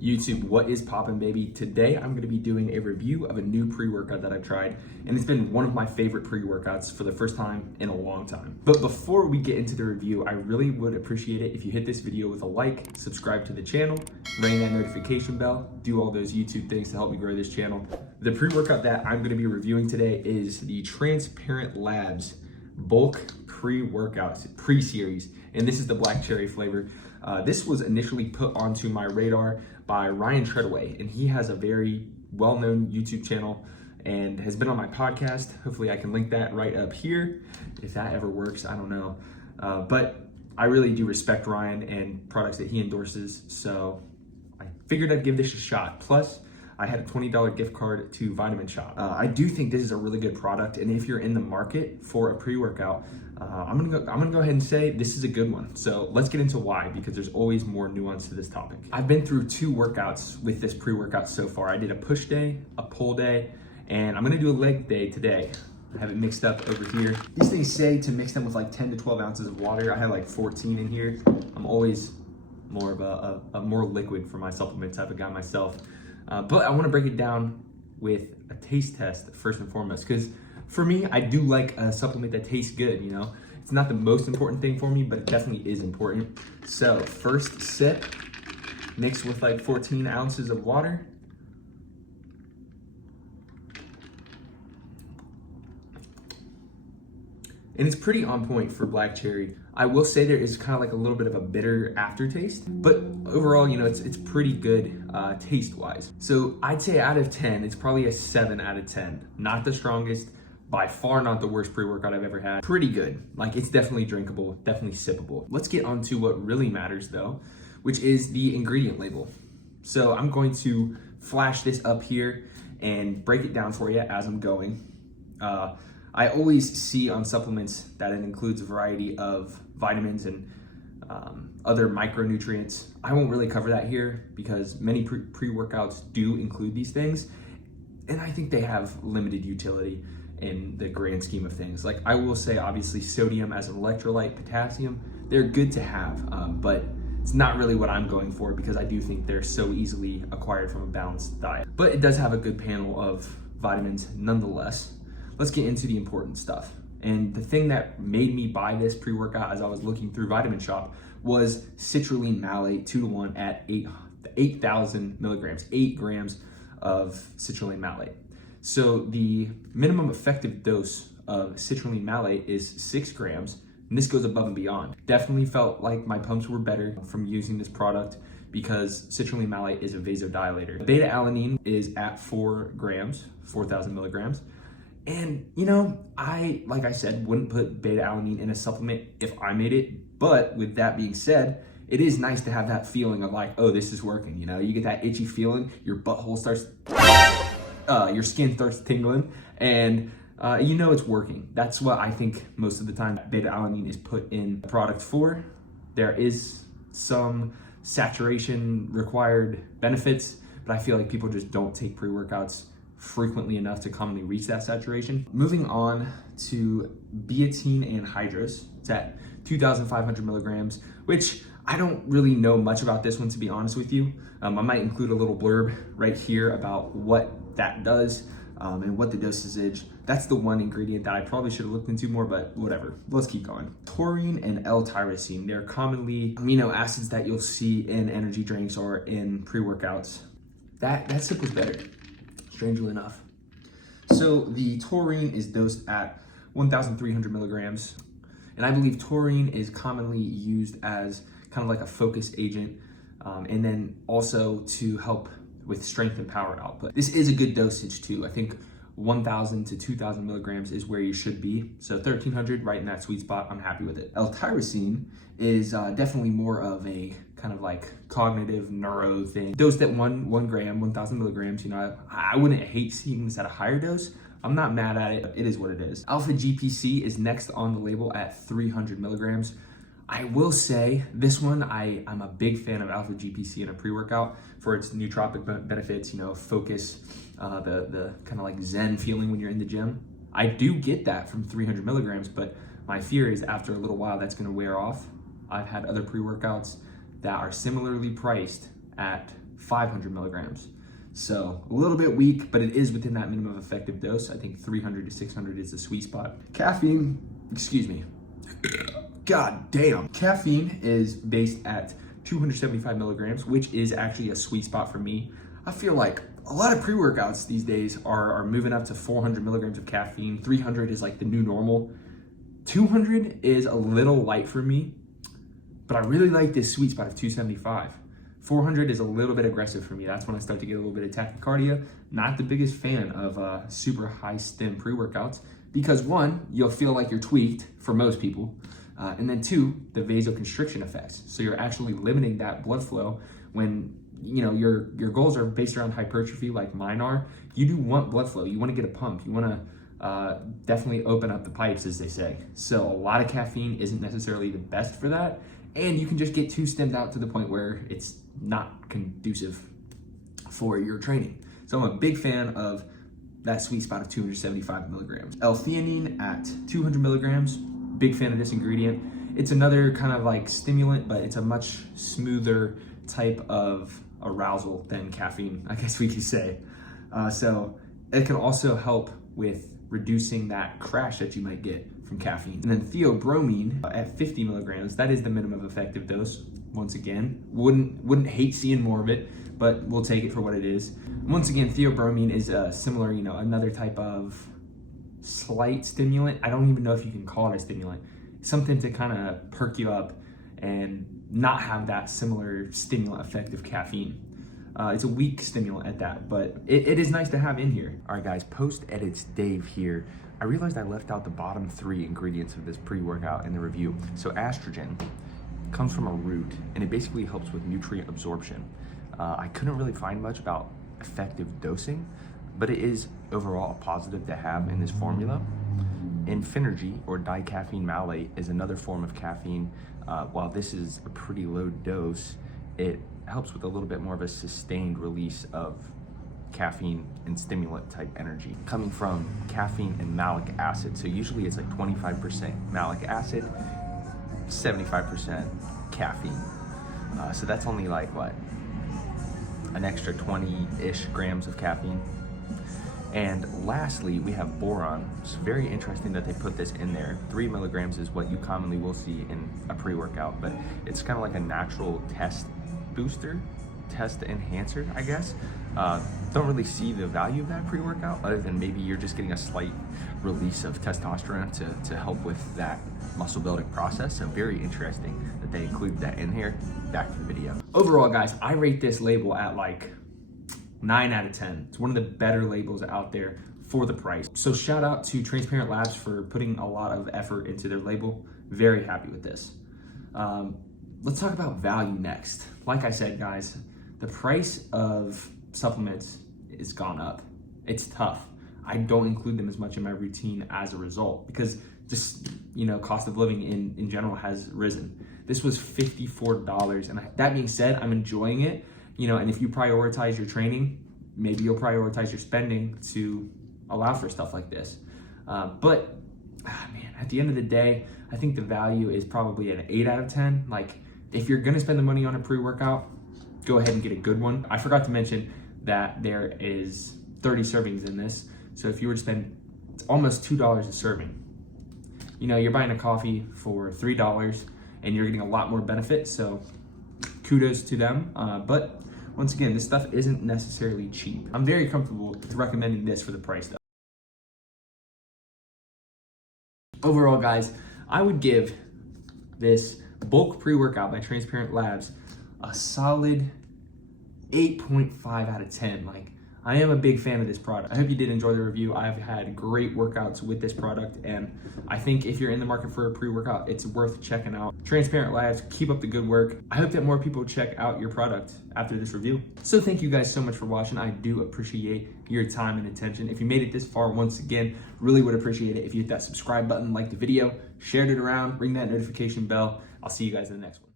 YouTube, what is poppin', baby? Today I'm going to be doing a review of a new pre-workout that I've tried, and it's been one of my favorite pre-workouts for the first time in a long time. But before we get into the review, I really would appreciate it if you hit this video with a like, subscribe to the channel, ring that notification bell, do all those YouTube things to help me grow this channel. The pre-workout that I'm going to be reviewing today is the Transparent Labs Bulk Pre-Workout Pre-Series, and this is the black cherry flavor. This was initially put onto my radar by Ryan Treadaway, and he has a very well-known YouTube channel and has been on my podcast. Hopefully I can link that right up here. If that ever works, I don't know. But I really do respect Ryan and products that he endorses, so I figured I'd give this a shot. Plus, I had a $20 gift card to Vitamin Shop. I do think this is a really good product, and if you're in the market for a pre-workout, I'm gonna go ahead and say this is a good one. So let's get into why, because there's always more nuance to this topic. I've been through 2 workouts with this pre-workout so far. I did a push day, a pull day, and I'm gonna do a leg day today. I have it mixed up over here. These things say to mix them with like 10 to 12 ounces of water. I have like 14 in here. I'm always more of a more liquid for my supplement type of guy myself. But I wanna break it down with a taste test first and foremost, because for me, I do like a supplement that tastes good, you know? It's not the most important thing for me, but it definitely is important. So first sip, mixed with like 14 ounces of water. And it's pretty on point for black cherry. I will say there is kind of like a little bit of a bitter aftertaste, but overall, you know, it's pretty good taste-wise. So I'd say out of 10, it's probably a 7 out of 10. Not the strongest, by far not the worst pre-workout I've ever had. Pretty good. Like, it's definitely drinkable, definitely sippable. Let's get on to what really matters though, which is the ingredient label. So I'm going to flash this up here and break it down for you as I'm going. I always see on supplements that it includes a variety of vitamins and other micronutrients. I won't really cover that here because many pre-workouts do include these things, and I think they have limited utility in the grand scheme of things. Like, I will say, obviously, sodium as an electrolyte, potassium, they're good to have, but it's not really what I'm going for because I do think they're so easily acquired from a balanced diet. But it does have a good panel of vitamins nonetheless. Let's get into the important stuff. And the thing that made me buy this pre-workout as I was looking through Vitamin Shop was Citrulline Malate 2-to-1 at 8,000 milligrams, 8 grams of Citrulline Malate. So the minimum effective dose of Citrulline Malate is 6 grams, and this goes above and beyond. Definitely felt like my pumps were better from using this product because Citrulline Malate is a vasodilator. Beta-alanine is at 4 grams, 4,000 milligrams. And, you know, like I said, wouldn't put beta-alanine in a supplement if I made it. But with that being said, it is nice to have that feeling of like, oh, this is working. You know, you get that itchy feeling, your butthole starts, your skin starts tingling, and you know it's working. That's what I think most of the time beta-alanine is put in a product for. There is some saturation required benefits, but I feel like people just don't take pre-workouts frequently enough to commonly reach that saturation. Moving on to Guillotine Anhydrous. It's at 2,500 milligrams, which I don't really know much about this one, to be honest with you. I might include a little blurb right here about what that does and what the dosage. That's the one ingredient that I probably should have looked into more, but whatever. Let's keep going. Taurine and L-Tyrosine, they're commonly amino acids that you'll see in energy drinks or in pre-workouts. That sip was better, strangely enough. So the taurine is dosed at 1,300 milligrams. And I believe taurine is commonly used as kind of like a focus agent, and then also to help with strength and power output. This is a good dosage too. I think 1,000 to 2,000 milligrams is where you should be. So 1,300, right in that sweet spot, I'm happy with it. L-tyrosine is definitely more of a kind of like cognitive neuro thing. Dosed at 1 gram, 1,000 milligrams, you know, I wouldn't hate seeing this at a higher dose. I'm not mad at it. It is what it is. Alpha GPC is next on the label at 300 milligrams. I will say this one, I'm a big fan of Alpha GPC in a pre-workout for its nootropic benefits, you know, focus, the kind of like zen feeling when you're in the gym. I do get that from 300 milligrams, but my fear is after a little while that's gonna wear off. I've had other pre-workouts that are similarly priced at 500 milligrams. So a little bit weak, but it is within that minimum effective dose. I think 300 to 600 is the sweet spot. Caffeine, excuse me. God damn. Caffeine is based at 275 milligrams, which is actually a sweet spot for me. I feel like a lot of pre-workouts these days are moving up to 400 milligrams of caffeine. 300 is like the new normal. 200 is a little light for me, but I really like this sweet spot of 275. 400 is a little bit aggressive for me. That's when I start to get a little bit of tachycardia. Not the biggest fan of super high stim pre-workouts because one, you'll feel like you're tweaked for most people. And then two, the vasoconstriction effects. So you're actually limiting that blood flow when your goals are based around hypertrophy like mine are. You do want blood flow. You want to get a pump. You want to definitely open up the pipes, as they say. So a lot of caffeine isn't necessarily the best for that. And you can just get too stemmed out to the point where it's not conducive for your training. So I'm a big fan of that sweet spot of 275 milligrams. L-theanine at 200 milligrams, big fan of this ingredient. It's another kind of like stimulant, but it's a much smoother type of arousal than caffeine, I guess we could say. So it can also help with reducing that crash that you might get from caffeine. And then theobromine at 50 milligrams, that is the minimum effective dose. Once again, wouldn't hate seeing more of it, but we'll take it for what it is. Once again, theobromine is similar, another type of slight stimulant. I don't even know if you can call it a stimulant. Something to kind of perk you up and not have that similar stimulant effect of caffeine. It's a weak stimulant at that, but it is nice to have in here. All right, guys, post-edits Dave here. I realized I left out the bottom 3 ingredients of this pre-workout in the review. So estrogen comes from a root, and it basically helps with nutrient absorption. I couldn't really find much about effective dosing, but it is overall a positive to have in this formula. Infinergy, or dicaffeine malate, is another form of caffeine. While this is a pretty low dose, it helps with a little bit more of a sustained release of caffeine and stimulant type energy coming from caffeine and malic acid. So usually it's like 25% malic acid, 75% caffeine. So that's only like what, an extra 20-ish grams of caffeine. And lastly, we have boron. It's very interesting that they put this in there. 3 milligrams is what you commonly will see in a pre-workout, but it's kind of like a natural test booster, test enhancer, I guess. Don't really see the value of that pre-workout other than maybe you're just getting a slight release of testosterone to help with that muscle building process. So very interesting that they included that in here. Back to the video. Overall, guys, I rate this label at like 9 out of 10. It's one of the better labels out there for the price. So shout out to Transparent Labs for putting a lot of effort into their label. Very happy with this. Let's talk about value next. Like I said, guys, the price of supplements is gone up. It's tough. I don't include them as much in my routine as a result because just, cost of living in general has risen. This was $54. And that being said, I'm enjoying it. And if you prioritize your training, maybe you'll prioritize your spending to allow for stuff like this. But at the end of the day, I think the value is probably an 8 out of 10. Like, if you're gonna spend the money on a pre-workout, go ahead and get a good one. I forgot to mention that there is 30 servings in this. So if you were to spend, it's almost $2 a serving. You're buying a coffee for $3 and you're getting a lot more benefit. So kudos to them. But once again, this stuff isn't necessarily cheap. I'm very comfortable with recommending this for the price though. Overall, guys, I would give this bulk pre-workout by Transparent Labs a solid 8.5 out of 10. Like, I am a big fan of this product. I hope you did enjoy the review. I've had great workouts with this product, and I think if you're in the market for a pre-workout, it's worth checking out. Transparent Labs, keep up the good work. I hope that more people check out your product after this review. So thank you guys so much for watching. I do appreciate your time and attention. If you made it this far, once again, really would appreciate it if you hit that subscribe button, like the video, shared it around, ring that notification bell. I'll see you guys in the next one.